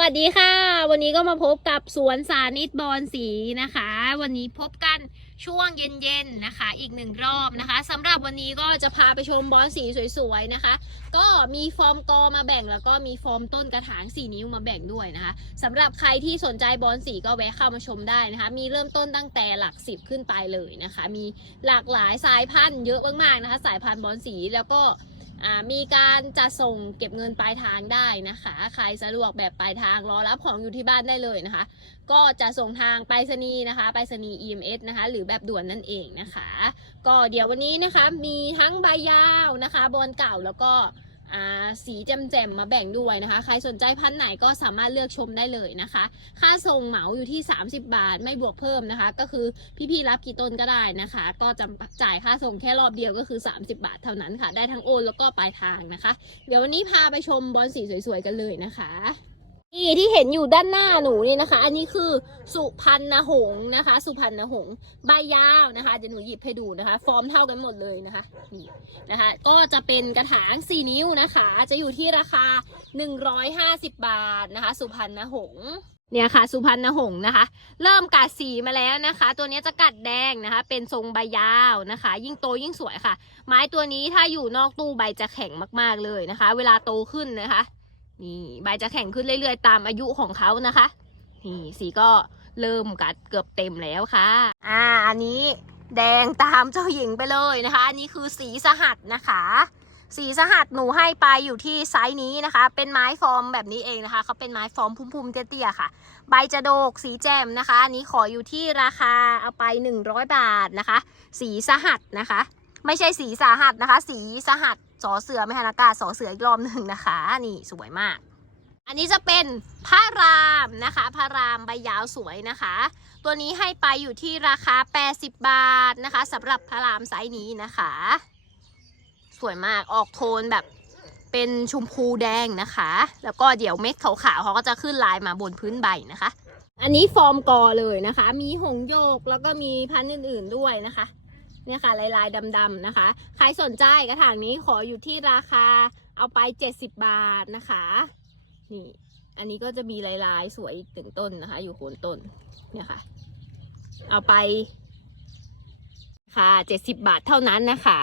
วัสดีค่ะ วันนี้ก็มาพบกับสวนสานิตบอนสีนะคะ วันนี้พบกันช่วงเย็นๆนะคะ อีกหนึ่งรอบนะคะสำหรับวันนี้ก็จะพาไปชมบอนสีสวยๆนะคะ ก็มีฟอร์มกอมาแบ่งแล้วก็มีฟอร์มต้นกระถาง 4 นิ้วมาแบ่งด้วยนะคะสำหรับใครที่สนใจบอนสีก็แวะเข้ามาชมได้นะคะ มีเริ่มต้นตั้งแต่หลักสิบขึ้นไปเลยนะคะ มีหลากหลายสายพันธุ์เยอะมากๆนะคะ สายพันธุ์บอนสีแล้วก็ มีการจัดส่งเก็บเงินปลายทางได้นะคะ ใครสะดวกแบบปลายทางรอรับของอยู่ที่บ้านได้เลยนะคะ ก็จะส่งทางไปรษณีย์นะคะไปรษณีย์ EMS นะคะ หรือแบบด่วนนั่นเองนะคะ ก็เดี๋ยววันนี้นะคะมีทั้งใบยาวนะคะบอลเก่าแล้วก็ สีแจ่มๆมาแบ่งด้วยนะคะ ใครสนใจพันไหนก็สามารถเลือกชมได้เลยนะคะ ค่าส่งเหมาอยู่ที่ 30 บาทไม่บวกเพิ่มนะคะ ก็คือพี่ๆรับกี่ต้นก็ได้นะคะ ก็จะจ่ายค่าส่งแค่รอบเดียวก็คือ 30 บาทเท่านั้นค่ะ ได้ทั้งโอนแล้วก็ปลายทางนะคะ เดี๋ยววันนี้พาไปชมบอลสีสวยๆกันเลยนะคะ นี่ที่เห็นอยู่ด้านหน้าหนูนี่นะคะ อันนี้คือสุพรรณหงส์นะคะ สุพรรณหงส์ใบยาวนะคะเดี๋ยวหนูหยิบให้ดูนะคะ ฟอร์มเท่ากันหมดเลยนะคะนี่นะคะ ก็จะเป็นกระถาง 4 นิ้วนะคะ จะอยู่ที่ราคา 150 บาทนะคะ สุพรรณหงส์เนี่ยค่ะ สุพรรณหงส์นะคะ เริ่มกัดสีมาแล้วนะคะ ตัวนี้จะกัดแดงนะคะ เป็นทรงใบยาวนะคะ ยิ่งโตยิ่งสวยค่ะ ไม้ตัวนี้ถ้าอยู่นอกตู้ใบจะแข็งมากๆเลยนะคะ เวลาโตขึ้นนะคะ นี่ใบจะแข็งขึ้นเรื่อยๆ ตามอายุของเขานะคะ นี่สีก็เริ่มกัดเกือบเต็มแล้วค่ะ อ่า อันนี้แดงตามเจ้าหญิงไปเลยนะคะ อันนี้คือสีสหัสนะคะ สีสหัสหนูให้ไปอยู่ที่ไซส์นี้นะคะ เป็นไม้ฟอร์มแบบนี้เองนะคะ เขาเป็นไม้ฟอร์มพุ่มๆเตี้ยๆค่ะ ใบจะโดกสีแจ่มนะคะ อันนี้ขออยู่ที่ราคาเอาไป 100 บาทนะคะ สีสหัสนะคะ ไม่ใช่สีสาหัสนะคะ สีสหัส สอเสือไม่หันอากาศสอเสืออีกรอบหนึ่งนะคะ นี่สวยมาก อันนี้จะเป็นพระรามนะคะพระรามใบยาวสวยนะคะ ตัวนี้ให้ไปอยู่ที่ราคา 80 บาทนะคะสำหรับพระรามไซส์นี้นะคะ สวยมากออกโทนแบบเป็นชมพูแดงนะคะ แล้วก็เดี๋ยวเม็ดขาวๆเขาก็จะขึ้นลายมาบนพื้นใบนะคะ อันนี้ฟอร์มกอเลยนะคะ มีหงโยกแล้วก็มีพันธุ์อื่น ๆด้วยนะคะ เนี่ยค่ะลายลายๆดำๆนะคะ ใครสนใจกระถางนี้ขออยู่ที่ราคาเอาไป 70 บาทนะคะ นี่ อันนี้ก็จะมีลายลายๆสวยอีกหนึ่งต้นนะคะ อยู่โคนต้น เนี่ยค่ะ เอาไป ค่ะ 70 บาทเท่านั้นนะคะ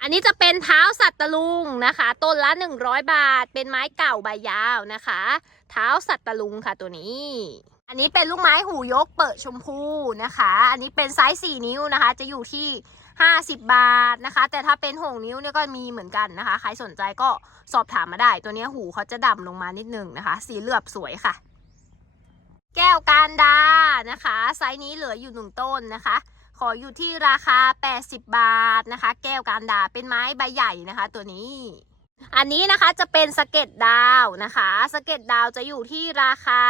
อันนี้จะเป็นเท้าสัตว์ตะลุงนะคะ ต้นละ 100 บาท เป็นไม้เก่าใบยาวนะคะ เท้าสัตว์ตะลุงค่ะตัวนี้ อันนี้เป็นลูกไม้หูยกเปิดชมพูนะคะ อันนี้เป็นไซส์4นิ้วนะคะ จะอยู่ที่50บาทนะคะ แต่ถ้าเป็นหงนิ้วเนี่ยก็มีเหมือนกันนะคะ ใครสนใจก็สอบถามมาได้ ตัวนี้หูเขาจะดำลงมานิดนึงนะคะ สีเหลือบสวยค่ะ แก้วการดานะคะ ไซส์นี้เหลืออยู่หนึ่งต้นนะคะ ขออยู่ที่ราคา 80 บาทนะคะ แก้วการดาเป็นไม้ใบใหญ่นะคะ ตัวนี้อันนี้นะคะจะเป็นสเก็ดดาวนะคะ สเก็ดดาวจะอยู่ที่ราคา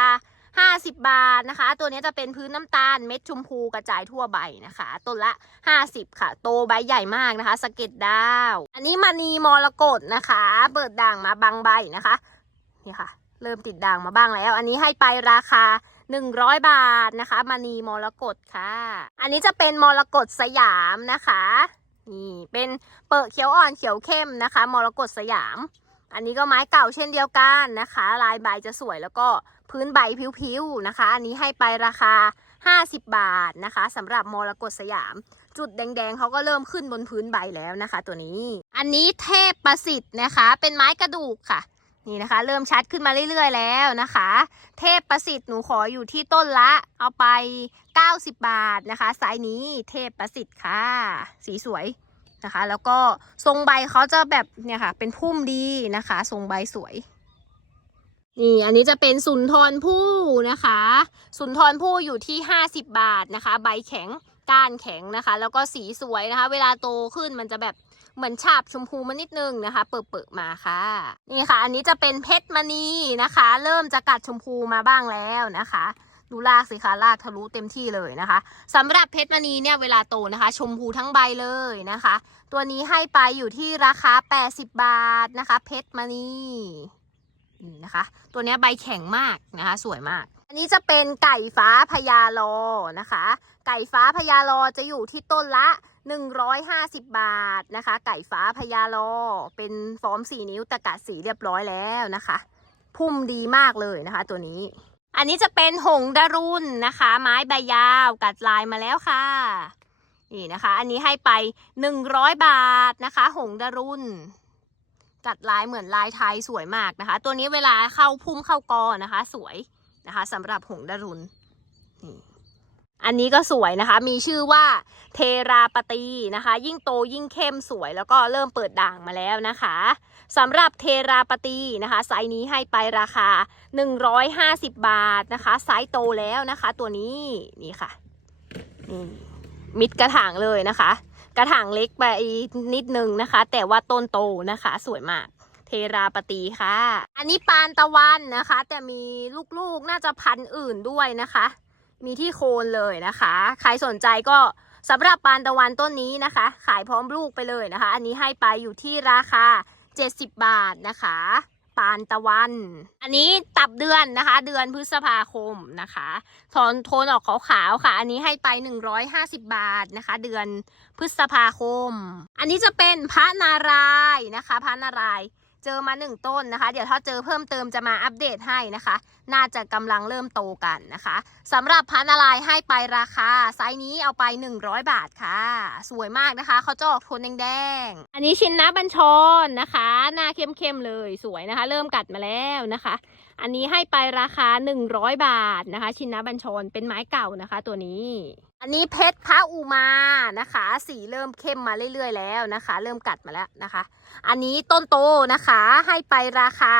50 บาทนะคะ ตัวนี้จะเป็นพื้นน้ำตาลเม็ดชมพูกระจายทั่วใบนะคะ ต้นละ 50 ค่ะ โตใบใหญ่มากนะคะสะเก็ดดาว อันนี้มณีมรกตนะคะ เปิดด่างมาบางใบนะคะ นี่ค่ะ เริ่มติดด่างมาบ้างแล้ว อันนี้ให้ไปราคา100 บาทนะคะมณีมรกตค่ะ อันนี้จะเป็นมรกตสยามนะคะ นี่เป็นเปิดเขียวอ่อนเขียวเข้มนะคะ มรกตสยาม อันนี้ก็ไม้เก่าเช่นเดียวกันนะคะ ลายใบจะสวยแล้วก็พื้นใบผิวๆนะคะ อันนี้ให้ไปราคา 50 บาทนะคะสำหรับมรกตสยาม จุดแดงๆเขาก็เริ่มขึ้นบนพื้นใบแล้วนะคะ ตัวนี้ อันนี้เทพประสิทธิ์นะคะ เป็นไม้กระดูกค่ะนี่นะคะ เริ่มชัดขึ้นมาเรื่อยๆแล้วนะคะ เทพประสิทธิ์หนูขออยู่ที่ต้นละ เอาไป 90 บาทนะคะไซส์นี้เทพประสิทธิ์ค่ะ สีสวย นะคะ แล้วก็ทรงใบเขาจะแบบเนี่ยค่ะ เป็นพุ่มดีนะคะ ทรงใบสวย นี่อันนี้จะเป็นสุนทรผู้นะคะ สุนทรผู้อยู่ที่ 50 บาทนะคะ ใบแข็งก้านแข็งนะคะ แล้วก็สีสวยนะคะ เวลาโตขึ้นมันจะแบบเหมือนฉาบชมพูมานิดนึงนะคะ เปิดๆมาค่ะ นี่ค่ะ อันนี้จะเป็นเพชรมณีนะคะ เริ่มจะกัดชมพูมาบ้างแล้วนะคะ ดูลากสิคะลากทะลุเต็มที่เลยนะคะสำหรับเพชรมณีเนี่ยเวลาโตนะคะ ชมพูทั้งใบเลยนะคะ ตัวนี้ให้ไปอยู่ที่ราคา 80 บาทนะคะ เพชรมณีนี่นะคะ ตัวนี้ใบแข็งมากนะคะ สวยมาก อันนี้จะเป็นไก่ฟ้าพญาลอนะคะ ไก่ฟ้าพญาลอจะอยู่ที่ต้นละ 150 บาทนะคะ ไก่ฟ้าพญาลอเป็นฟอร์ม4นิ้วแต่กัดสีเรียบร้อยแล้วนะคะ พุ่มดีมากเลยนะคะ ตัวนี้ อันนี้จะเป็นหงดารุนนะคะ ไม้ใบยาวกัดลายมาแล้วค่ะ นี่นะคะ อันนี้ให้ไปหนึ่งร้อยบาทนะคะ หงดารุนกัดลายเหมือนลายไทยสวยมากนะคะ ตัวนี้เวลาเข้าพุ่มเข้ากอนะคะ สวยนะคะสำหรับหงดารุนนี่อันนี้ก็สวยนะคะ มีชื่อว่าเทราปตีนะคะ ยิ่งโตยิ่งเข้มสวยแล้วก็เริ่มเปิดด่างมาแล้วนะคะสำหรับเทราปตีนะคะ ไซส์นี้ให้ไปราคา 150 บาทนะคะ ไซส์โตแล้วนะคะ ตัวนี้นี่ค่ะนี่ มิดกระถางเลยนะคะ กระถางเล็กไปนิดนึงนะคะ แต่ว่าต้นโตนะคะ สวยมาก เทราปตีค่ะ อันนี้ปานตะวันนะคะ แต่มีลูกๆน่าจะพันธุ์อื่นด้วยนะคะ มีที่โคนเลยนะคะ ใครสนใจก็สำหรับปานตะวันต้นนี้นะคะ ขายพร้อมลูกไปเลยนะคะ อันนี้ให้ไปอยู่ที่ราคา 70 บาทนะคะ ปานตะวัน อันนี้ตับเดือนนะคะ เดือนพฤษภาคมนะคะทอนโทนออกขาวๆค่ะ อันนี้ให้ไป 150 บาทนะคะ เดือนพฤษภาคม อันนี้จะเป็นพระนารายนะคะ พระนาราย เจอมาหนึ่งต้นนะคะ เดี๋ยวถ้าเจอเพิ่มเติมจะมาอัปเดตให้นะคะ น่าจะกำลังเริ่มโตกันนะคะสำหรับพระนารายให้ไปราคา ไซส์นี้เอาไป 100 บาทค่ะ สวยมากนะคะเขาจะออกโทนแดงๆ อันนี้ชินนะบัญชรนะคะ หน้าเข้มๆเลยสวยนะคะ เริ่มกัดมาแล้วนะคะ อันนี้ให้ไปราคา 100 บาทนะคะ ชินนะบัญชรเป็นไม้เก่านะคะ ตัวนี้ อันนี้เพชรพระอุมานะคะ สีเริ่มเข้มมาเรื่อยๆแล้วนะคะ เริ่มกัดมาแล้วนะคะ อันนี้ต้นโตนะคะให้ไปราคา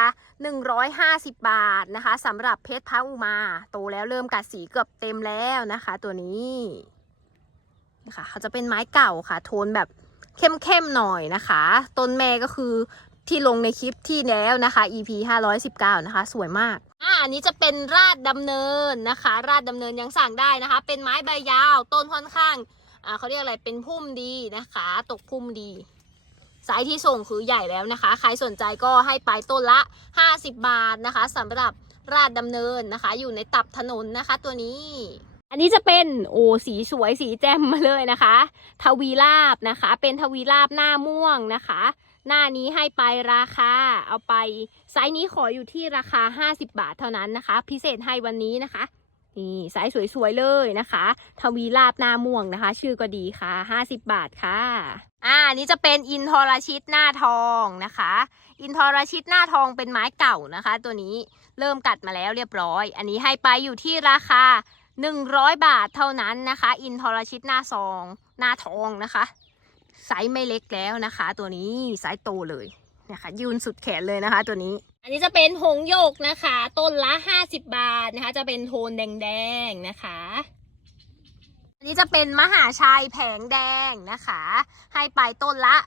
150 บาทนะคะสำหรับเพชรพระอุมาโตแล้วเริ่มกัดสีเกือบเต็มแล้วนะคะ ตัวนี้นี่ค่ะเขาจะเป็นไม้เก่าค่ะ โทนแบบเข้มๆหน่อยนะคะ ต้นแม่ก็คือ ที่ลงในคลิปที่แล้วนะคะ EP 519 นะคะ สวยมากอ่าอันนี้จะเป็นราดดำเนินนะคะ ราดดำเนินยังสั่งได้นะคะ เป็นไม้ใบยาวต้นค่อนข้างอ่าเขาเรียกอะไรเป็นพุ่มดีนะคะ ตกพุ่มดีไซส์ที่ส่งคือใหญ่แล้วนะคะ ใครสนใจก็ให้ไปต้นละ 50 บาทนะคะสำหรับราดดำเนินนะคะ อยู่ในตับถนนนะคะ ตัวนี้ อันนี้จะเป็นโอ้สีสวยสีแจ่มมาเลยนะคะ ทวีราบนะคะ เป็นทวีราบหน้าม่วงนะคะ หน้านี้ให้ไปราคา เอาไปไซส์นี้ขออยู่ที่ราคา 50 บาทเท่านั้นนะคะ พิเศษให้วันนี้นะคะนี่ไซส์สวยๆเลยนะคะ ทวีราบหน้าม่วงนะคะ ชื่อก็ดีค่ะ 50 บาทค่ะ อ่านนี้จะเป็นอินทรชิตหน้าทองนะคะ อินทรชิตหน้าทองเป็นไม้เก่านะคะ ตัวนี้เริ่มกัดมาแล้วเรียบร้อย อันนี้ให้ไปอยู่ที่ราคา 100 บาทเท่านั้นนะคะ อินทรชิตหน้าซอง หน้าทองนะคะ ไซส์ไม่เล็กแล้วนะคะ ตัวนี้ไซส์โตเลยนะคะยืนสุดแขนเลยนะคะ ตัวนี้ อันนี้จะเป็นหงส์โยกนะคะ ต้นละ 50 บาทนะคะ จะเป็นโทนแดงๆนะคะ อันนี้จะเป็นมหาชัยแผงแดงนะคะ ให้ไปต้นละ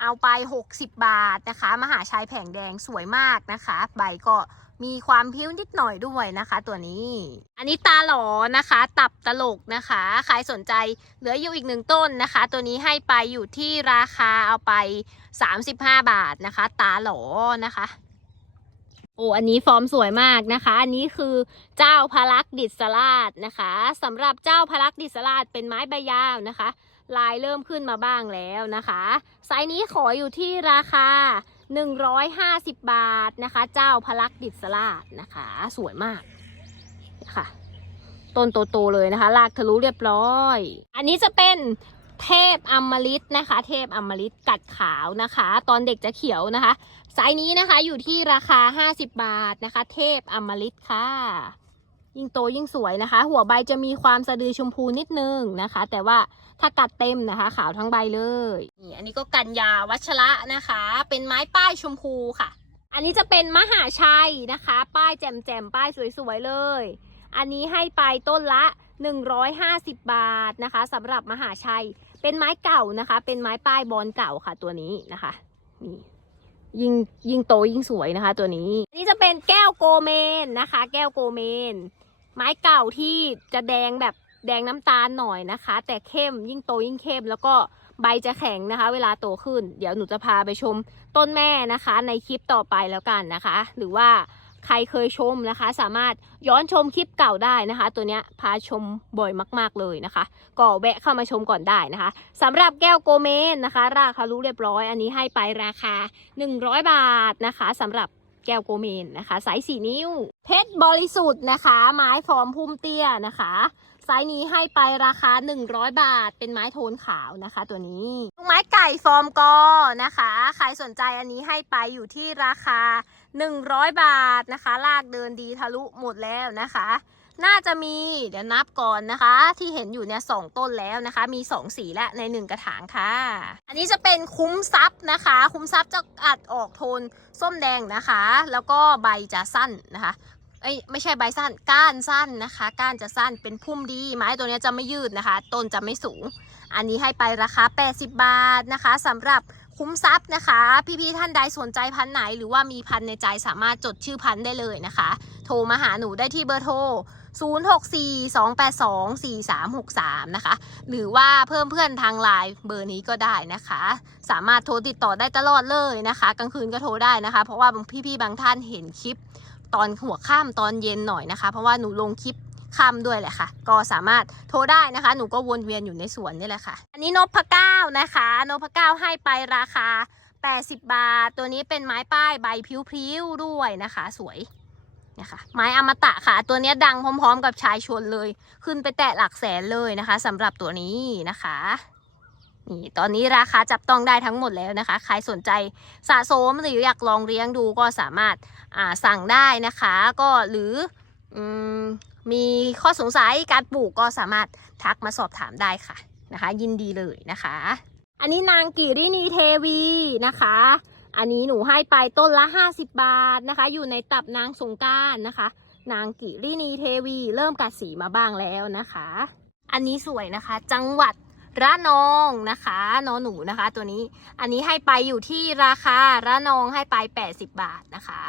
เอาไป 60 บาทนะคะ มหาชัยแผงแดงสวยมากนะคะ ใบก็ มีความพิ้วนิดหน่อยด้วยนะคะ ตัวนี้ อันนี้ตาหลอนะคะ ตับตลกนะคะ ใครสนใจเหลืออยู่อีกหนึ่งต้นนะคะ ตัวนี้ให้ไปอยู่ที่ราคาเอาไป 35 บาทนะคะ ตาหลอนะคะโอ้อันนี้ฟอร์มสวยมากนะคะ อันนี้คือเจ้าพารักดิษราชนะคะสำหรับเจ้าพารักดิษราชเป็นไม้ใบยาวนะคะ ลายเริ่มขึ้นมาบ้างแล้วนะคะ ไซส์นี้ขออยู่ที่ราคา 150 บาทนะคะ เจ้าพารักดิษราชนะคะ สวยมากค่ะต้นโตๆเลยนะคะลากทะลุเรียบร้อย อันนี้จะเป็นเทพอมฤตนะคะ เทพอมฤตกัดขาวนะคะ ตอนเด็กจะเขียวนะคะไซส์นี้นะคะอยู่ที่ราคา 50 บาทนะคะ เทพอมฤตค่ะ ยิ่งโตยิ่งสวยนะคะ หัวใบจะมีความสะดือชมพูนิดนึงนะคะ แต่ว่า ถ้ากัดเต็มนะคะ ขาวทั้งใบเลยนี่อันนี้ก็กันยาวัชระนะคะ เป็นไม้ป้ายชมพูค่ะ อันนี้จะเป็นมหาชัยนะคะ ป้ายแจ่มๆป้ายสวยๆเลย อันนี้ให้ไปต้นละ 150 บาทนะคะสำหรับมหาชัย เป็นไม้เก่านะคะ เป็นไม้ป้ายบอลเก่าค่ะตัวนี้นะคะนี่ยิ่งยิ่งโตยิ่งสวยนะคะ ตัวนี้อันนี้จะเป็นแก้วโกเมนนะคะ แก้วโกเมน ไม้เก่าที่จะแดงแบบ แดงน้ำตาลหน่อยนะคะ แต่เข้มยิ่งโตยิ่งเข้ม แล้วก็ใบจะแข็งนะคะ เวลาโตขึ้น เดี๋ยวหนูจะพาไปชมต้นแม่นะคะ ในคลิปต่อไปแล้วกันนะคะ หรือว่าใครเคยชมนะคะ สามารถย้อนชมคลิปเก่าได้นะคะ ตัวเนี้ยพาชมบ่อยมาก ๆเลยนะคะ ก็แวะเข้ามาชมก่อนได้นะคะสำหรับแก้วโกเมนนะคะ ราคารู้เรียบร้อย อันนี้ให้ไปราคา 100 บาทนะคะสำหรับแก้วโกเมนนะคะไซส์สี่นิ้ว เพชรบริสุทธิ์นะคะ ไม้ฟอร์มพุ่มเตี้ยนะคะ ไซส์นี้ให้ไปราคา 100 บาท เป็นไม้โทนขาวนะคะ ตัวนี้ลูกไม้ไก่ฟอร์มกอนะคะ ใครสนใจอันนี้ให้ไปอยู่ที่ราคา 100 บาทนะคะ ลากเดินดีทะลุหมดแล้วนะคะ น่าจะมีเดี๋ยวนับก่อนนะคะ ที่เห็นอยู่เนี่ยสองต้นแล้วนะคะ มีสองสีและในหนึ่งกระถางค่ะ อันนี้จะเป็นคุ้มซับนะคะ คุ้มซับจะอัดออกโทนส้มแดงนะคะ แล้วก็ใบจะสั้นนะคะ เอ้ยไม่ใช่ใบสั้นก้านสั้นนะคะ ก้านจะสั้นเป็นพุ่มดี ไม้ตัวนี้จะไม่ยืดนะคะ ต้นจะไม่สูง อันนี้ให้ไปราคา 80 บาทนะคะสำหรับคุ้มทรัพย์นะคะ พี่ๆท่านใดสนใจพันธุ์ไหน หรือว่ามีพันธุ์ในใจสามารถจดชื่อพันธุ์ได้เลยนะคะ โทรมาหาหนูได้ที่เบอร์โทร 0642824363 นะคะ หรือว่าเพิ่มเพื่อนทางไลน์เบอร์นี้ก็ได้นะคะ สามารถโทรติดต่อได้ตลอดเลยนะคะ กลางคืนก็โทรได้นะคะ เพราะว่าบางพี่ๆบางท่านเห็นคลิป ตอนหัวค่ำตอนเย็นหน่อยนะคะ เพราะว่าหนูลงคลิปค่ำด้วยแหละค่ะ ก็สามารถโทรได้นะคะ หนูก็วนเวียนอยู่ในสวนนี่แหละค่ะ อันนี้นพเก้านะคะนพเก้าให้ไปราคา 80 บาท ตัวนี้เป็นไม้ป้ายใบพริ้วๆด้วยนะคะ สวยนะคะไม้อมตะค่ะ ตัวนี้ดังพร้อม ๆ กับชายชนเลย ขึ้นไปแตะหลักแสนเลยนะคะสำหรับตัวนี้นะคะ นี่ตอนนี้ราคาจับต้องได้ทั้งหมดแล้วนะคะ ใครสนใจสะสมหรืออยากลองเลี้ยงดูก็สามารถสั่งได้นะคะ ก็หรืออมมีข้อสงสัยการปลูกก็สามารถทักมาสอบถามได้ค่ะนะคะ ยินดีเลยนะคะ อันนี้นางกิรินีเทวีนะคะ อันนี้หนูให้ไปต้นละ 50 บาทนะคะ อยู่ในตับนางสงการนะคะ นางกิรินีเทวี เริ่มกัดสีมาบ้างแล้วนะคะ อันนี้สวยนะคะ จังหวัด ระนองนะคะนอหนูนะคะ ตัวนี้อันนี้ให้ไปอยู่ที่ราคาระนองให้ไป 80 บาทนะคะ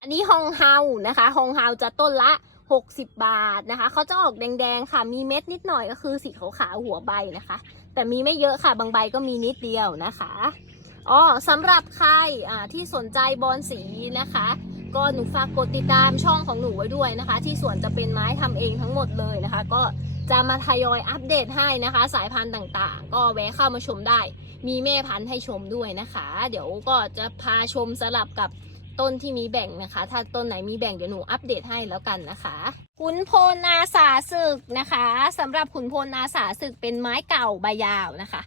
อันนี้ฮองเฮานะคะฮองเฮาจะต้นละ 60 บาทนะคะเขาจะออกแดงๆค่ะ มีเม็ดนิดหน่อยก็คือสีขาวๆหัวใบนะคะ แต่มีไม่เยอะค่ะบางใบก็มีนิดเดียวนะคะอ๋อสำหรับใครอ่าที่สนใจบอลสีนะคะ ก็หนูฝากกดติดตามช่องของหนูไว้ด้วยนะคะ ที่สวนจะเป็นไม้ทำเองทั้งหมดเลยนะคะ ก็ จะมาทยอยอัปเดตให้นะคะ สายพันธุ์ต่างๆ ก็แวะเข้ามาชมได้ มีแม่พันธุ์ให้ชมด้วยนะคะ เดี๋ยวก็จะพาชมสลับกับต้นที่มีแบ่งนะคะ ถ้าต้นไหนมีแบ่งเดี๋ยวหนูอัปเดตให้แล้วกันนะคะขุนพลนาสาศึกนะคะสำหรับขุนพลนาสาศึกเป็นไม้เก่าใบยาวนะคะ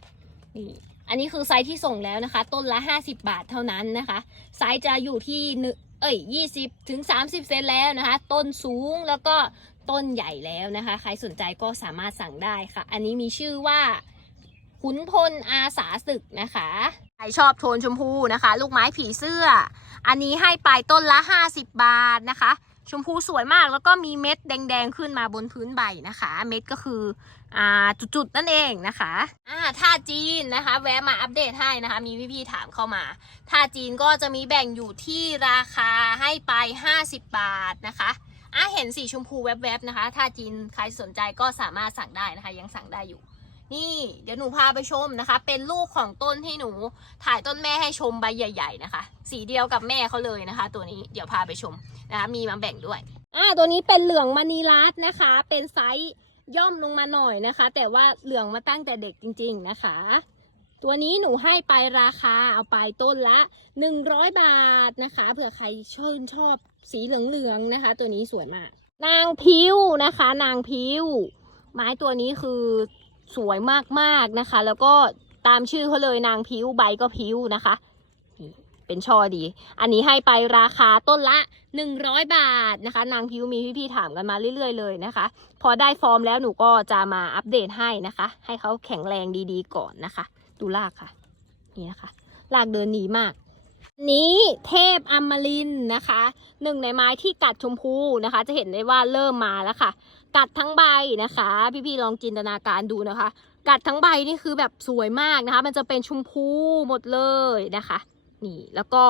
นี่อันนี้คือไซส์ที่ส่งแล้วนะคะ ต้นละ 50 บาทเท่านั้นนะคะ ไซส์จะอยู่ที่เอ้ย20ถึง30 เซนแล้วนะคะ ต้นสูงแล้วก็ ต้นใหญ่แล้วนะคะ ใครสนใจก็สามารถสั่งได้ค่ะ อันนี้มีชื่อว่าขุนพลอาสาศึกนะคะ ใครชอบโทนชมพูนะคะ ลูกไม้ผีเสื้อ อันนี้ให้ไปต้นละ 50 บาทนะคะ ชมพูสวยมากแล้วก็มีเม็ดแดงๆขึ้นมาบนพื้นใบนะคะ เม็ดก็คืออ่าจุดๆนั่นเองนะคะอ่าท่าจีนนะคะ แวะมาอัปเดตให้นะคะ มีพี่ๆถามเข้ามาท่าจีนก็จะมีแบ่งอยู่ที่ราคาให้ไป 50 บาทนะคะ อะเห็นสีชมพูแวบๆนะคะท่าจีนใครสนใจก็สามารถสั่งได้นะคะ ยังสั่งได้อยู่ นี่เดี๋ยวหนูพาไปชมนะคะ เป็นลูกของต้นที่หนูถ่ายต้นแม่ให้ชมใบใหญ่ ๆ นะคะ สีเดียวกับแม่เขาเลยนะคะ ตัวนี้เดี๋ยวพาไปชมนะคะมีมาแบ่งด้วยอ่าตัวนี้เป็นเหลืองมณีรัตน์นะคะ เป็นไซส์ย่อมลงมาหน่อยนะคะ แต่ว่าเหลืองมาตั้งแต่เด็กจริง ๆนะคะ ตัวนี้หนูให้ไปราคาเอาไปต้นละ 100 บาทนะคะเผื่อใครชื่นชอบ สีเหลืองๆนะคะ ตัวนี้สวยมาก นางพิ้วนะคะ นางพิ้ว ไม้ตัวนี้คือสวยมากๆนะคะ แล้วก็ตามชื่อเขาเลยนางพิ้วใบก็พิ้วนะคะ เป็นช่อดี อันนี้ให้ไปราคาต้นละ 100 บาทนะคะ นางพิ้วมีพี่ๆถามกันมาเรื่อยๆเลยนะคะ พอได้ฟอร์มแล้วหนูก็จะมาอัปเดตให้นะคะ ให้เขาแข็งแรงดีๆก่อนนะคะ ดูรากค่ะ นี่นะคะรากเดินหนีมาก นี้เทพอมรินนะคะ หนึ่งในไม้ที่กัดชมพูนะคะ จะเห็นได้ว่าเริ่มมาแล้วค่ะ กัดทั้งใบนะคะ พี่ๆลองจินตนาการดูนะคะ กัดทั้งใบนี่คือแบบสวยมากนะคะ มันจะเป็นชมพูหมดเลยนะคะ นี่แล้วก็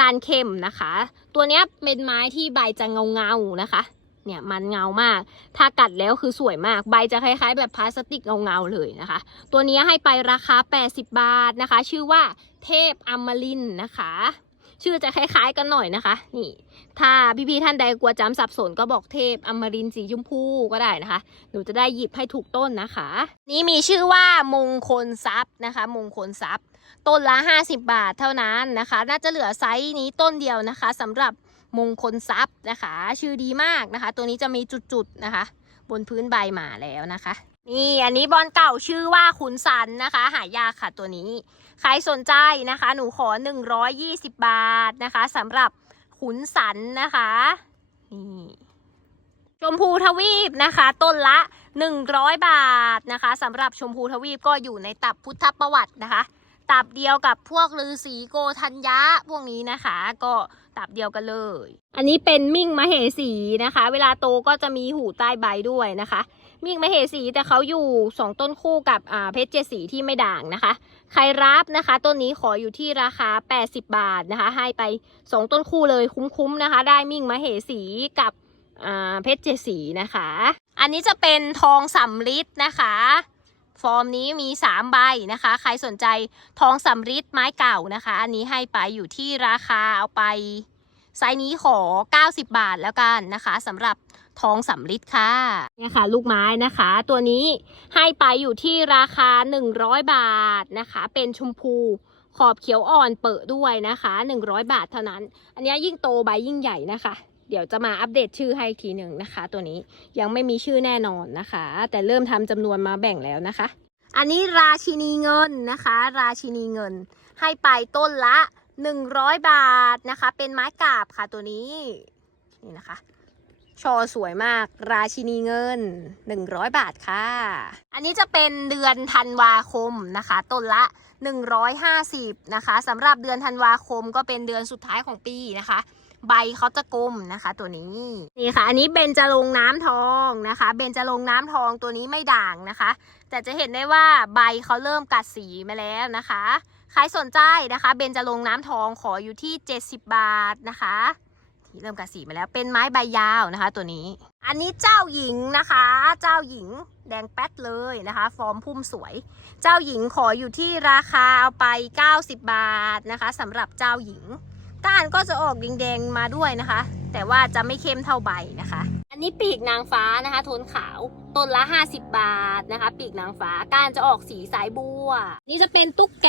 การเข้มนะคะ ตัวนี้เป็นไม้ที่ใบจะเงาเงาๆนะคะ เนี่ยมันเงามาก ถ้ากัดแล้วคือสวยมาก ใบจะคล้ายๆ แบบพลาสติกเงาๆเลยนะคะ ตัวนี้ให้ไปราคา 80 บาทนะคะ ชื่อว่า เทพอมรินนะคะ ชื่อจะคล้าย ๆ กันหน่อยนะคะ นี่ ถ้าพี่ๆท่านใดกลัวจำสับสนก็บอกเทพอมรินสีชมพูก็ได้นะคะ หนูจะได้หยิบให้ถูกต้นนะคะ นี่มีชื่อว่ามงคลทรัพย์นะคะ มงคลทรัพย์ ต้นละ 50 บาทเท่านั้นนะคะ น่าจะเหลือไซส์นี้ต้นเดียวนะคะสำหรับมงคลทรัพย์นะคะ ชื่อดีมากนะคะ ตัวนี้จะมีจุดๆนะคะ บนพื้นใบหมาแล้วนะคะ นี่อันนี้บอลเก่าชื่อว่าขุนสันนะคะ หายากค่ะตัวนี้ ใครสนใจนะคะ หนูขอ 120 บาทนะคะสำหรับขุนสันนะคะ นี่ชมพูทวีปนะคะ ต้นละ 100 บาทนะคะสำหรับชมพูทวีปก็อยู่ในตับพุทธประวัตินะคะ ตับเดียวกับพวกฤาษีโกธัญญะพวกนี้นะคะ ก็ตับเดียวกันเลย อันนี้เป็นมิ่งมเหสีนะคะ เวลาโตก็จะมีหูใต้ใบด้วยนะคะ มิ่งมเหสีแต่เขาอยู่สองต้นคู่กับเพชรเจสีที่ไม่ด่างนะคะ ใครรับนะคะต้นนี้ขออยู่ที่ราคา 80 บาทนะคะ ให้ไป 2 ต้นคู่เลยคุ้มๆนะคะ ได้มิ่งมะเหสีกับเพชรเจสีนะคะ อันนี้จะเป็นทองสำลิดนะคะ ฟอร์มนี้มี 3 ใบนะคะ ใครสนใจทองสำริดไม้เก่านะคะ อันนี้ให้ไปอยู่ที่ราคาเอาไปไซส์นี้ขอ 90 บาทแล้วกันนะคะสำหรับ ทองสำริดค่ะเนี่ยค่ะ ลูกไม้นะคะ ตัวนี้ให้ไปอยู่ที่ราคา 100 บาทนะคะ เป็นชมพูขอบเขียวอ่อนเปิดด้วยนะคะ 100 บาทเท่านั้น อันนี้ยิ่งโตใบยิ่งใหญ่นะคะ เดี๋ยวจะมาอัปเดตชื่อให้อีกทีหนึ่งนะคะ ตัวนี้ยังไม่มีชื่อแน่นอนนะคะ แต่เริ่มทำจำนวนมาแบ่งแล้วนะคะ อันนี้ราชินีเงินนะคะ ราชินีเงิน ให้ไปต้นละ 100 บาทนะคะ เป็นไม้กาบค่ะตัวนี้นี่นะคะ ชอสวยมาก ราชินีเงิน 100 บาทค่ะ อันนี้จะเป็นเดือนธันวาคมนะคะ ต้นละ 150นะคะสำหรับเดือนธันวาคมก็เป็นเดือนสุดท้ายของปีนะคะ ใบเขาจะกลมนะคะ ตัวนี้นี่ค่ะ อันนี้เบญจรงน้ำทองนะคะ เบญจรงน้ำทองตัวนี้ไม่ด่างนะคะ แต่จะเห็นได้ว่าใบเขาเริ่มกัดสีมาแล้วนะคะ ใครสนใจนะคะ เบญจรงน้ำทองขออยู่ที่ 70 บาทนะคะ ที่เริ่มกัดสีมาแล้ว เป็นไม้ใบยาวนะคะ ตัวนี้ อันนี้เจ้าหญิงนะคะ เจ้าหญิงแดงแป๊ดเลยนะคะ ฟอร์มพุ่มสวย เจ้าหญิงขออยู่ที่ราคาเอาไป 90 บาทนะคะสำหรับเจ้าหญิงก้านก็จะออกแดงๆมาด้วยนะคะ แต่ว่าจะไม่เข้มเท่าใบนะคะ อันนี้ปีกนางฟ้านะคะโทนขาวต้นละ 50 บาทนะคะ ปีกนางฟ้าก้านจะออกสีสายบัว นี่จะเป็นตุ๊กแก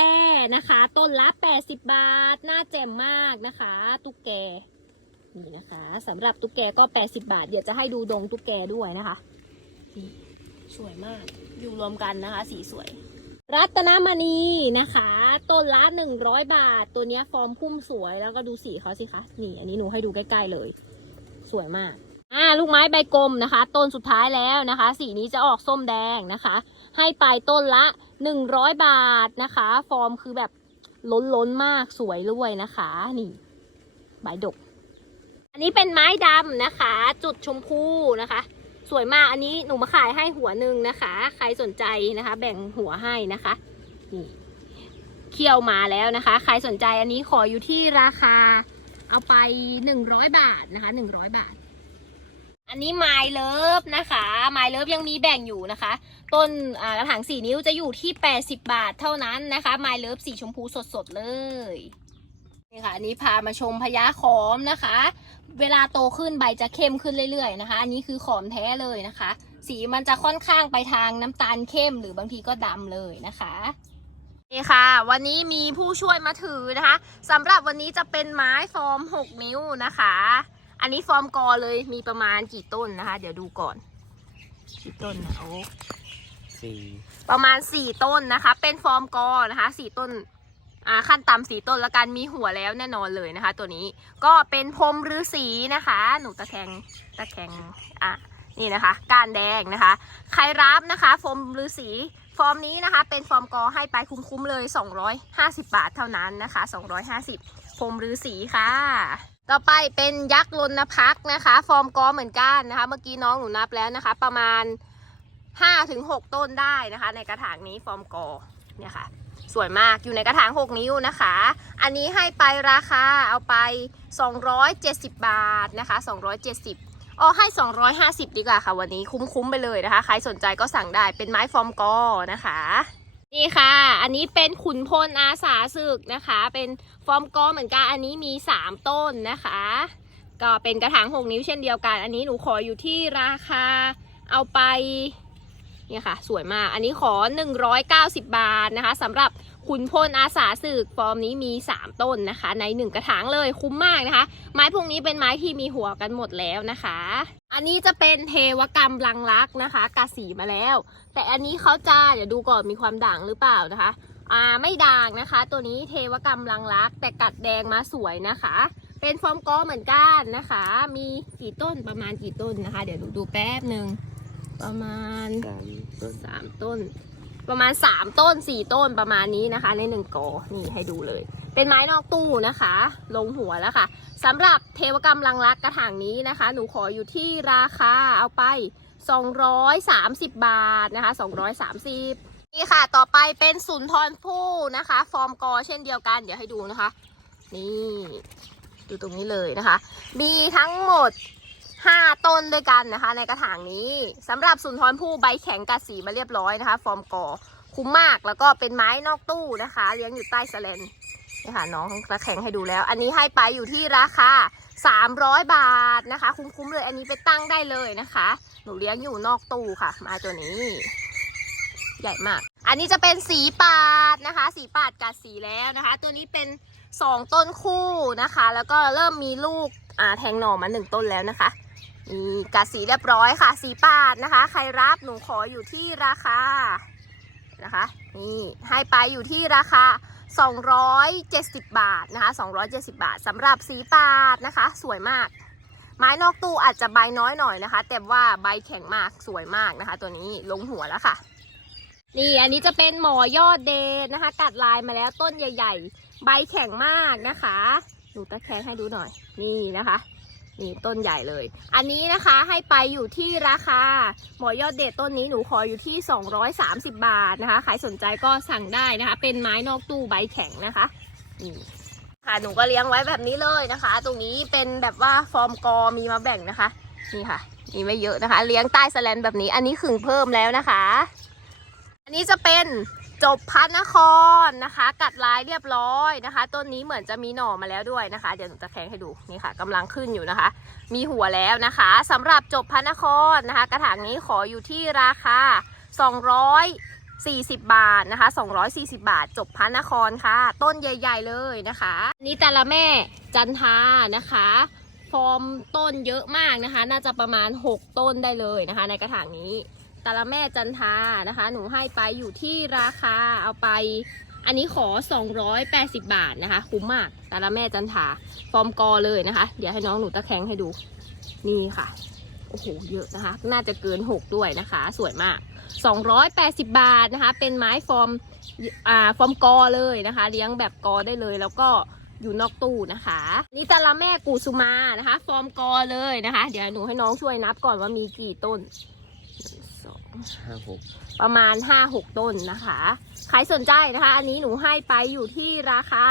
นะคะ ต้นละ 80 บาทน่าแจ่มมากนะคะ ตุ๊กแก นี่นะคะสำหรับตุ๊กแกก็ 80 บาท เดี๋ยวจะให้ดูดงตุ๊กแกด้วยนะคะนี่สวยมาก อยู่รวมกันนะคะ สีสวย รัตนมณีนะคะ ต้นละ100 บาท ตัวนี้ฟอร์มพุ่มสวยแล้วก็ดูสีเขาสิคะนี่ อันนี้หนูให้ดูใกล้ๆเลย สวยมากอ่าลูกไม้ใบกลมนะคะ ต้นสุดท้ายแล้วนะคะ สีนี้จะออกส้มแดงนะคะ ให้ไปต้นละ 100 บาทนะคะ ฟอร์มคือแบบล้นล้นๆมากสวยด้วยนะคะ นี่ใบดก อันนี้เป็นไม้ดำนะคะ จุดชมพูนะคะ สวยมากอันนี้หนูมาขายให้หัวหนึ่งนะคะ ใครสนใจนะคะ แบ่งหัวให้นะคะนี่เคี่ยวมาแล้วนะคะ ใครสนใจอันนี้ขออยู่ที่ราคาเอาไปหนึ่งร้อยบาทนะคะหนึ่งร้อยบาท อันนี้ไมล์เลิฟนะคะไมล์เลิฟยังมีแบ่งอยู่นะคะ ต้นกระถางสี่นิ้วจะอยู่ที่แปดสิบบาทเท่านั้นนะคะไมล์เลิฟสีชมพูสดๆเลย นี่ค่ะอันนี้พามาชมพญาขอมนะคะ เวลาโตขึ้นใบจะเข้มขึ้นเรื่อยๆนะคะ อันนี้คือขอมแท้เลยนะคะ สีมันจะค่อนข้างไปทางน้ำตาลเข้มหรือบางทีก็ดำเลยนะคะนี่ค่ะ วันนี้มีผู้ช่วยมาถือนะคะสำหรับวันนี้จะเป็นไม้ฟอร์ม 6 นิ้วนะคะ อันนี้ฟอร์มกอเลยมีประมาณกี่ต้นนะคะ เดี๋ยวดูก่อนกี่ต้นนะโอ้สี่ประมาณ 4 ต้นนะคะ เป็นฟอร์มกอนะคะ 4 ต้น อ่าขั้นต่ำสีต้นละกันมีหัวแล้วแน่นอนเลยนะคะ ตัวนี้ก็เป็นพรมฤาษีนะคะ หนูตะแคงตะแคงอะนี่นะคะก้านแดงนะคะใครรับนะคะฟอร์มฤาษีฟอร์มนี้นะคะเป็นฟอร์มกอให้ไปคุ้มๆเลย 250 บาทเท่านั้นนะคะ 250พรมฤาษีค่ะ ต่อไปเป็นยักษ์ลนพักนะคะ ฟอร์มกอเหมือนกันนะคะ เมื่อกี้น้องหนูนับแล้วนะคะ ประมาณ 5-6 ต้นได้นะคะ ในกระถางนี้ฟอร์มกอเนี่ยค่ะ สวยมากอยู่ในกระถาง 6 นิ้วนะคะ อันนี้ให้ไปราคาเอาไป 270 บาทนะคะ 270อ๋อให้ 250 ดีกว่าค่ะ วันนี้คุ้มๆไปเลยนะคะ ใครสนใจก็สั่งได้เป็นไม้ฟอร์มกอนะคะ นี่ค่ะ อันนี้เป็นขุนพลอาสาศึกนะคะ เป็นฟอร์มกอเหมือนกัน อันนี้มี 3 ต้นนะคะ ก็เป็นกระถาง 6 นิ้วเช่นเดียวกัน อันนี้หนูขออยู่ที่ราคาเอาไป เนี่ยค่ะ สวยมาก อันนี้ขอ 190 บาทนะคะสำหรับขุนพลอาสาสึกฟอร์มนี้มี 3 ต้นนะคะ ใน 1 กระถางเลยคุ้มมากนะคะ ไม้พวกนี้เป็นไม้ที่มีหัวกันหมดแล้วนะคะ อันนี้จะเป็นเทวกรรมลังรักนะคะกาสีมาแล้ว แต่อันนี้เขาจะเดี๋ยวดูก่อนมีความด่างหรือเปล่านะคะอ่าไม่ด่างนะคะ ตัวนี้เทวกรรมลังรัก แต่กัดแดงมาสวยนะคะ เป็นฟอร์มกอเหมือนกันนะคะ มีกี่ต้นประมาณกี่ต้นนะคะ เดี๋ยวดูดูแป๊บหนึ่ง ประมาณสามต้นสามต้น ประมาณสามต้นสี่ต้นประมาณนี้นะคะ ในหนึ่งกอนี่ให้ดูเลย เป็นไม้นอกตู้นะคะ ลงหัวแล้วค่ะสำหรับเทวกรรมลังรักกระถางนี้นะคะ หนูขออยู่ที่ราคาเอาไป 230 บาทนะคะ 230 นี่ค่ะ ต่อไปเป็นสุนทรภู่นะคะ ฟอร์มกอเช่นเดียวกัน เดี๋ยวให้ดูนะคะ นี่ ดูตรงนี้เลยนะคะ มีทั้งหมด 5 ต้นด้วยกันนะคะ ในกระถางนี้สำหรับสุนทรภู่ใบแข็งกัดสีมาเรียบร้อยนะคะ ฟอร์มกอคุ้มมากแล้วก็เป็นไม้นอกตู้นะคะ เลี้ยงอยู่ใต้สแลนนี่ค่ะน้องกระแข็งให้ดูแล้ว อันนี้ให้ไปอยู่ที่ราคา 300 บาทนะคะ คุ้มๆเลยอันนี้ไปตั้งได้เลยนะคะ หนูเลี้ยงอยู่นอกตู้ค่ะ มาตัวนี้ ใหญ่มาก อันนี้จะเป็นสีปาดนะคะ สีปาดกัดสีแล้วนะคะ ตัวนี้เป็น 2 ต้นคู่นะคะ แล้วก็เริ่มมีลูกอ่าแทงหน่อมา 1 ต้นแล้วนะคะ นี่กัดสีเรียบร้อยค่ะ สีปาดนะคะ ใครรับหนูขออยู่ที่ราคานะคะนี่ให้ไปอยู่ที่ราคา 270 บาทนะคะ 270 บาทสำหรับสีปาดนะคะ สวยมาก ไม้นอกตู้อาจจะใบน้อยหน่อยนะคะ แต่ว่าใบแข็งมากสวยมากนะคะ ตัวนี้ลงหัวแล้วค่ะ นี่อันนี้จะเป็นหมอยอดเดนนะคะ กัดลายมาแล้วต้นใหญ่ ๆ ใบแข็งมากนะคะหนูตะแคงให้ดูหน่อย นี่นะคะ นี่ต้นใหญ่เลย อันนี้นะคะให้ไปอยู่ที่ราคา หมอยอดเดชต้นนี้หนูขออยู่ที่ 230 บาทนะคะ ใครสนใจก็สั่งได้นะคะ เป็นไม้นอกตู้ใบแข็งนะคะนี่ค่ะหนูก็เลี้ยงไว้แบบนี้เลยนะคะ ตรงนี้เป็นแบบว่าฟอร์มกอมีมาแบ่งนะคะ นี่ค่ะมีไม่เยอะนะคะ เลี้ยงใต้สแลนแบบนี้ อันนี้ขึงเพิ่มแล้วนะคะ อันนี้จะเป็น จบพัฒนครนะคะ กัดลายเรียบร้อยนะคะ ต้นนี้เหมือนจะมีหน่อมาแล้วด้วยนะคะ เดี๋ยวหนูจะแข่งให้ดูนี่ค่ะกำลังขึ้นอยู่นะคะ มีหัวแล้วนะคะสำหรับจบพัฒนครนะคะ กระถางนี้ขออยู่ที่ราคา 240 บาทนะคะ 240 บาท จบพัฒนครค่ะ ต้นใหญ่ ๆ เลยนะคะนี้ต่ละแม่จันทานะคะฟอร์มต้นเยอะมากนะคะ น่าจะประมาณ 6 ต้นได้เลยนะคะ ในกระถางนี้ ตาละแม่จันทานะคะ หนูให้ไปอยู่ที่ราคาเอาไป อันนี้ขอ 280 บาทนะคะ คุ้มมากตาละแม่จันทาฟอร์มกอเลยนะคะ เดี๋ยวให้น้องหนูตะแคงให้ดูนี่ค่ะโอ้โหเยอะนะคะ น่าจะเกิน 6 ด้วยนะคะ สวยมาก 280 บาทนะคะ เป็นไม้ฟอร์มอ่าฟอร์มกอเลยนะคะ เลี้ยงแบบกอได้เลยแล้วก็อยู่นอกตู้นะคะ นี่ตาละแม่กูสุมานะคะ ฟอร์มกอเลยนะคะ เดี๋ยวหนูให้น้องช่วยนับก่อนว่ามีกี่ต้น ห้าหกประมาณ 5-6 ต้นนะคะ ใครสนใจนะคะ อันนี้หนูให้ไปอยู่ที่ราคา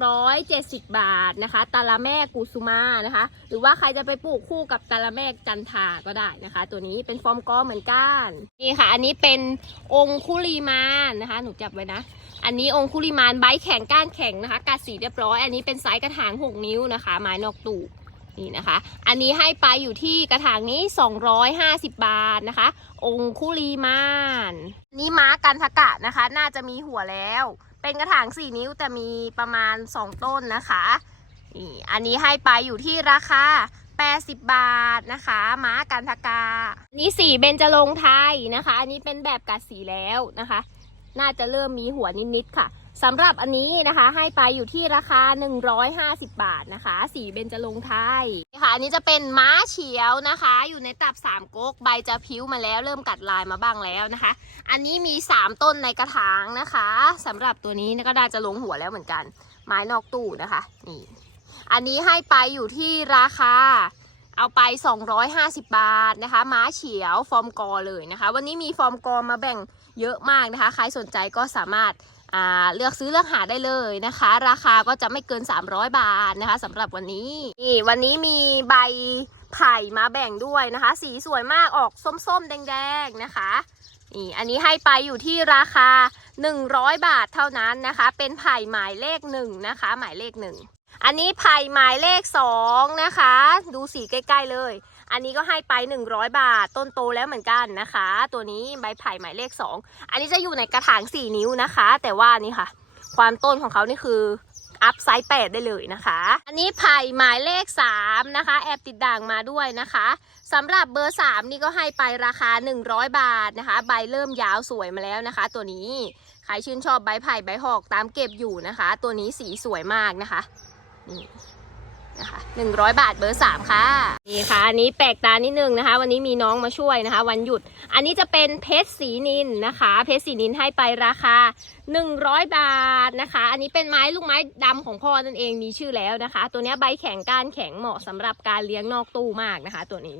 270 บาทนะคะตาละแม่กุสุมานะคะ หรือว่าใครจะไปปลูกคู่กับตาละแม่จันทาก็ได้นะคะ ตัวนี้เป็นฟอร์มกอเหมือนกัน นี่ค่ะ อันนี้เป็นองคุลีมานนะคะ หนูจับไว้นะ อันนี้องคุลิมานใบแข็งก้านแข็งนะคะกัดสีเรียบร้อย อันนี้เป็นไซส์กระถาง 6 นิ้วนะคะ ไม้นอกตู้ นี่นะคะ อันนี้ให้ไปอยู่ที่กระถางนี้ 250 บาทนะคะ องคุลีมานนี่ม้ากันทกะนะคะ น่าจะมีหัวแล้ว เป็นกระถาง 4 นิ้วแต่มีประมาณ 2 ต้นนะคะนี่อันนี้ให้ไปอยู่ที่ราคา80 บาทนะคะ ม้ากันทกานนี้สีเบญจรงไทยนะคะ อันนี้เป็นแบบกัดสีแล้วนะคะ น่าจะเริ่มมีหัวนิดๆค่ะ สำหรับอันนี้นะคะ ให้ไปอยู่ที่ราคา 150 บาทนะคะ สีเบญจรงไทยค่ะอันนี้จะเป็นม้าเฉียวนะคะ อยู่ในตับสามก๊กใบจะพิ้วมาแล้วเริ่มกัดลายมาบ้างแล้วนะคะ อันนี้มี 3 ต้นในกระถางนะคะสำหรับตัวนี้ก็น่าจะลงหัวแล้วเหมือนกัน ไม้นอกตู้นะคะนี่อันนี้ให้ไปอยู่ที่ราคาเอาไป 250 บาทนะคะ ม้าเฉียวฟอร์มกอเลยนะคะ วันนี้มีฟอร์มกอมาแบ่งเยอะมากนะคะ ใครสนใจก็สามารถ เลือกซื้อเลือกหาได้เลยนะคะ ราคาก็จะไม่เกิน 300 บาทนะคะสำหรับวันนี้นี่วันนี้มีใบไผ่มาแบ่งด้วยนะคะ สีสวยมากออกส้มๆ แดงๆนะคะนี่อันนี้ให้ไปอยู่ที่ราคา 100 บาทเท่านั้นนะคะ เป็นไผ่หมายเลขหนึ่งนะคะ หมายเลขหนึ่งอันนี้ไผ่หมายเลขสองนะคะ ดูสีใกล้ ๆเลย อันนี้ก็ให้ไป 100 บาท ต้นโตแล้วเหมือนกันนะคะ ตัวนี้ใบไผ่หมายเลข 2 อันนี้จะอยู่ในกระถาง 4 นิ้วนะคะ แต่ว่านี่ค่ะ ความต้นของเขานี่คืออัพไซส์8ได้เลยนะคะ อันนี้ไผ่หมายเลข 3 นะคะ แอบติดด่างมาด้วยนะคะสำหรับเบอร์ 3 นี่ก็ให้ไปราคา 100 บาทนะคะ ใบเริ่มยาวสวยมาแล้วนะคะ ตัวนี้ ใครชื่นชอบใบไผ่ใบหอกตามเก็บอยู่นะคะ ตัวนี้สีสวยมากนะคะนี่ นะคะหนึ่งร้อยบาทเบอร์สามค่ะ นี่ค่ะ อันนี้แปลกตานิดนึงนะคะ วันนี้มีน้องมาช่วยนะคะ วันหยุด อันนี้จะเป็นเพชรสีนินนะคะ เพชรสีนินให้ไปราคา 100 บาทนะคะ อันนี้เป็นไม้ลูกไม้ดำของพ่อนั่นเองมีชื่อแล้วนะคะ ตัวนี้ใบแข็งก้านแข็งเหมาะสำหรับการเลี้ยงนอกตู้มากนะคะ ตัวนี้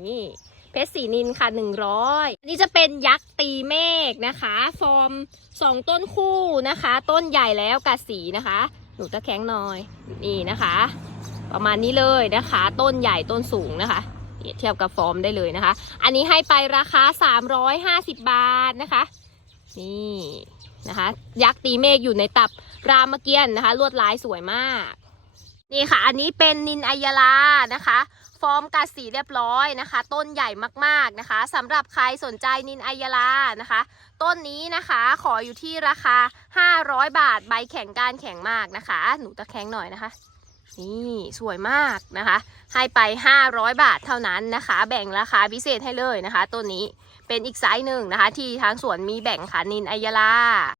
เพชรสีนินค่ะ 100 อันนี้จะเป็นยักษ์ตีเมฆนะคะ ฟอร์ม 2 ต้นคู่นะคะ ต้นใหญ่แล้วกัดสีนะคะ หนูตะแข็งหน่อย นี่นะคะ ประมาณนี้เลยนะคะ ต้นใหญ่ต้นสูงนะคะ เทียบกับฟอร์มได้เลยนะคะ อันนี้ให้ไปราคา 350 บาทนะคะ นี่นะคะ ยักษ์ตีเมฆอยู่ในตับรามเกียรติ์นะคะ ลวดลายสวยมาก นี่ค่ะ อันนี้เป็นนินอัยลานะคะฟอร์มกัดสีเรียบร้อยนะคะ ต้นใหญ่มากๆนะคะสำหรับใครสนใจนินอัยลานะคะ ต้นนี้นะคะขออยู่ที่ราคา 500 บาทใบแข็งก้านแข็งมากนะคะ หนูตะแคงหน่อยนะคะ นี่สวยมากนะคะ ให้ไป 500 บาทเท่านั้นนะคะ แบ่งราคาพิเศษให้เลยนะคะต้นนี้เป็นอีกไซส์หนึ่งนะคะ ที่ทางสวนมีแบ่งค่ะนินอัยลา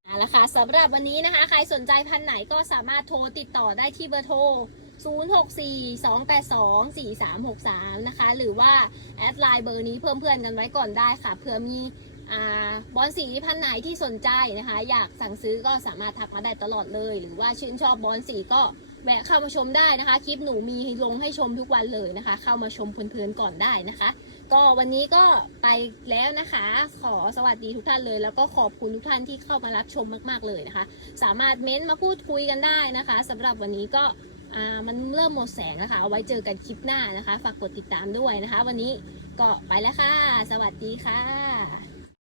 เอาละค่ะสำหรับวันนี้นะคะ ใครสนใจพันไหนก็สามารถโทรติดต่อได้ที่เบอร์โทร 0642824363 นะคะ หรือว่าแอดไลน์เบอร์นี้เพิ่มเพื่อนกันไว้ก่อนได้ค่ะเผื่อมีอบอลสีพันไหนที่สนใจนะคะ อยากสั่งซื้อก็สามารถทักมาได้ตลอดเลย หรือว่าชื่นชอบบอลสีก็ แวะเข้ามาชมได้นะคะ คลิปหนูมีลงให้ชมทุกวันเลยนะคะ เข้ามาชมเพลินๆก่อนได้นะคะ ก็วันนี้ก็ไปแล้วนะคะ ขอสวัสดีทุกท่านเลย แล้วก็ขอบคุณทุกท่านที่เข้ามารับชมมากๆเลยนะคะ สามารถเม้นต์มาพูดคุยกันได้นะคะสำหรับวันนี้ก็มันเริ่มหมดแสงแล้วค่ะเอาไว้เจอกันคลิปหน้านะคะ ฝากกดติดตามด้วยนะคะ วันนี้ก็ไปแล้วค่ะ สวัสดีค่ะ